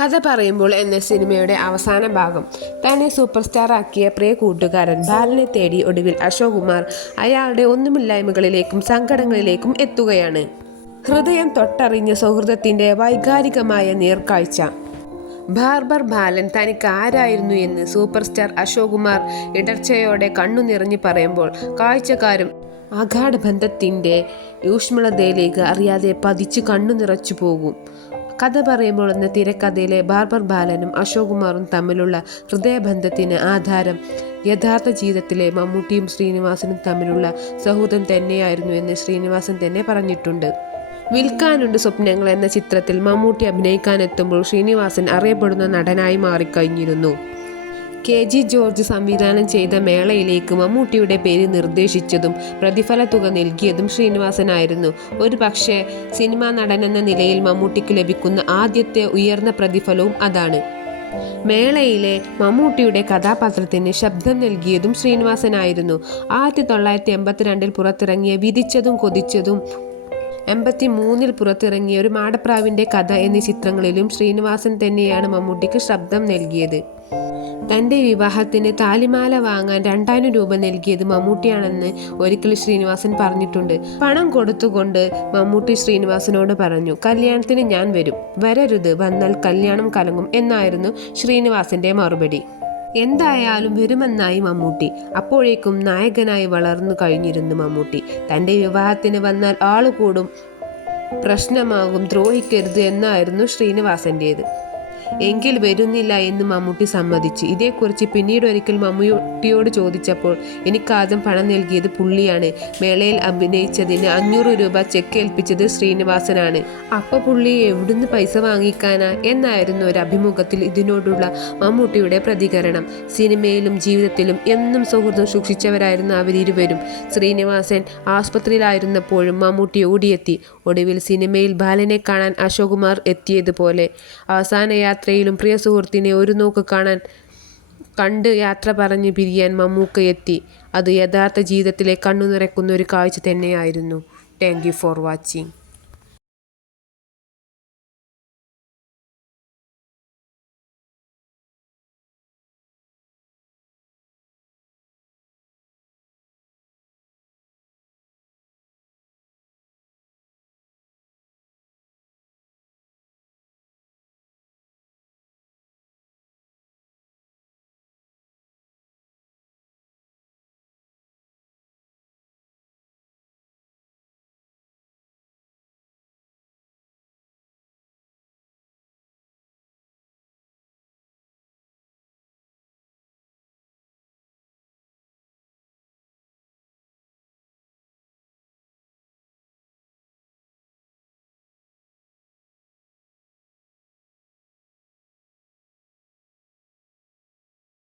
കഥ പറയുമ്പോൾ എന്ന സിനിമയുടെ അവസാന ഭാഗം. തന്നെ സൂപ്പർ സ്റ്റാർ ആക്കിയ പ്രിയ കൂട്ടുകാരൻ ബാലനെ തേടി ഒടുവിൽ അശോക് കുമാർ അയാളുടെ ഒന്നുമില്ലായ്മകളിലേക്കും സങ്കടങ്ങളിലേക്കും എത്തുകയാണ്. ഹൃദയം തൊട്ടറിഞ്ഞ സൗഹൃദത്തിന്റെ വൈകാരികമായ നേർക്കാഴ്ച. ബാർബർ ബാലൻ തനിക്ക് ആരായിരുന്നു എന്ന് സൂപ്പർ സ്റ്റാർ അശോക് കുമാർ ഇടർച്ചയോടെ കണ്ണു നിറഞ്ഞു പറയുമ്പോൾ കാഴ്ചക്കാരും അഗാഢ ബന്ധത്തിന്റെ ഊഷ്മളതയിലേക്ക് അറിയാതെ പതിച്ച് കണ്ണു നിറച്ചു പോകും. കഥ പറയുമ്പോൾ എന്ന തിരക്കഥയിലെ ബാർബർ ബാലനും അശോക് കുമാറും തമ്മിലുള്ള ഹൃദയബന്ധത്തിന് ആധാരം യഥാർത്ഥ ജീവിതത്തിലെ മമ്മൂട്ടിയും ശ്രീനിവാസനും തമ്മിലുള്ള സൗഹൃദം തന്നെയായിരുന്നു എന്ന് ശ്രീനിവാസൻ തന്നെ പറഞ്ഞിട്ടുണ്ട്. വിൽക്കാനുണ്ട് സ്വപ്നങ്ങൾ എന്ന ചിത്രത്തിൽ മമ്മൂട്ടി അഭിനയിക്കാനെത്തുമ്പോൾ ശ്രീനിവാസൻ അറിയപ്പെടുന്ന നടനായി മാറിക്കഴിഞ്ഞിരുന്നു. കെ ജി ജോർജ് സംവിധാനം ചെയ്ത മേളയിലേക്ക് മമ്മൂട്ടിയുടെ പേര് നിർദ്ദേശിച്ചതും പ്രതിഫല തുക നൽകിയതും ശ്രീനിവാസനായിരുന്നു. ഒരു പക്ഷേ സിനിമാ നടൻ എന്ന നിലയിൽ മമ്മൂട്ടിക്ക് ലഭിക്കുന്ന ആദ്യത്തെ ഉയർന്ന പ്രതിഫലവും അതാണ്. മേളയിലെ മമ്മൂട്ടിയുടെ കഥാപാത്രത്തിന് ശബ്ദം നൽകിയതും ശ്രീനിവാസനായിരുന്നു. ആയിരത്തി തൊള്ളായിരത്തി എൺപത്തിരണ്ടിൽ പുറത്തിറങ്ങിയ വിധിച്ചതും കൊതിച്ചതും എൺപത്തി മൂന്നിൽ പുറത്തിറങ്ങിയ ഒരു മാടപ്രാവിന്റെ കഥ എന്നീ ചിത്രങ്ങളിലും ശ്രീനിവാസൻ തന്നെയാണ് മമ്മൂട്ടിക്ക് ശബ്ദം നൽകിയത്. തന്റെ വിവാഹത്തിന് താലിമാല വാങ്ങാൻ രണ്ടായിരം രൂപ നൽകിയത് മമ്മൂട്ടിയാണെന്ന് ഒരിക്കൽ ശ്രീനിവാസൻ പറഞ്ഞിട്ടുണ്ട്. പണം കൊടുത്തുകൊണ്ട് മമ്മൂട്ടി ശ്രീനിവാസനോട് പറഞ്ഞു കല്യാണത്തിന് ഞാൻ വരും. വരരുത്. വന്നാൽ കല്യാണം കലങ്ങും എന്നായിരുന്നു ശ്രീനിവാസന്റെ മറുപടി. എന്തായാലും വരുമെന്നായി മമ്മൂട്ടി. അപ്പോഴേക്കും നായകനായി വളർന്നു കഴിഞ്ഞിരുന്നു മമ്മൂട്ടി. തന്റെ വിവാഹത്തിന് വന്നാൽ ആളുകൂടും പ്രശ്നമാകും ദ്രോഹിക്കരുത് എന്നായിരുന്നു ശ്രീനിവാസന്റേത് എങ്കിൽ വരുന്നില്ല എന്ന് മമ്മൂട്ടി സമ്മതിച്ചു. ഇതേക്കുറിച്ച് പിന്നീട് ഒരിക്കൽ മമ്മൂട്ടിയോട് ചോദിച്ചപ്പോൾ എനിക്കാദ്യം പണം നൽകിയത് പുള്ളിയാണ്. മേളയിൽ അഭിനയിച്ചതിന് അഞ്ഞൂറ് രൂപ ചെക്ക് ഏൽപ്പിച്ചത് ശ്രീനിവാസനാണ്. അപ്പോൾ പുള്ളി എവിടുന്ന് പൈസ വാങ്ങിക്കാനാ? എന്നായിരുന്നു ഒരു അഭിമുഖത്തിൽ ഇതിനോടുള്ള മമ്മൂട്ടിയുടെ പ്രതികരണം. സിനിമയിലും ജീവിതത്തിലും എന്നും സൗഹൃദം സൂക്ഷിച്ചവരായിരുന്നു അവരിരുവരും ശ്രീനിവാസൻ ആസ്പത്രിയിലായിരുന്നപ്പോഴും മമ്മൂട്ടി ഓടിയെത്തി. ഒടുവിൽ സിനിമയിൽ ബാലനെ കാണാൻ അശോകുമാർ എത്തിയതുപോലെ. അവസാന യാത്രയിലും പ്രിയ സുഹൃത്തിനെ ഒരു നോക്ക് കാണാൻ കണ്ട് യാത്ര പറഞ്ഞ് പിരിയാൻ മമ്മൂക്ക എത്തി. അത് യഥാർത്ഥ ജീവിതത്തിലെ കണ്ണു നിറയ്ക്കുന്ന ഒരു കാഴ്ച തന്നെയായിരുന്നു. Thank you for watching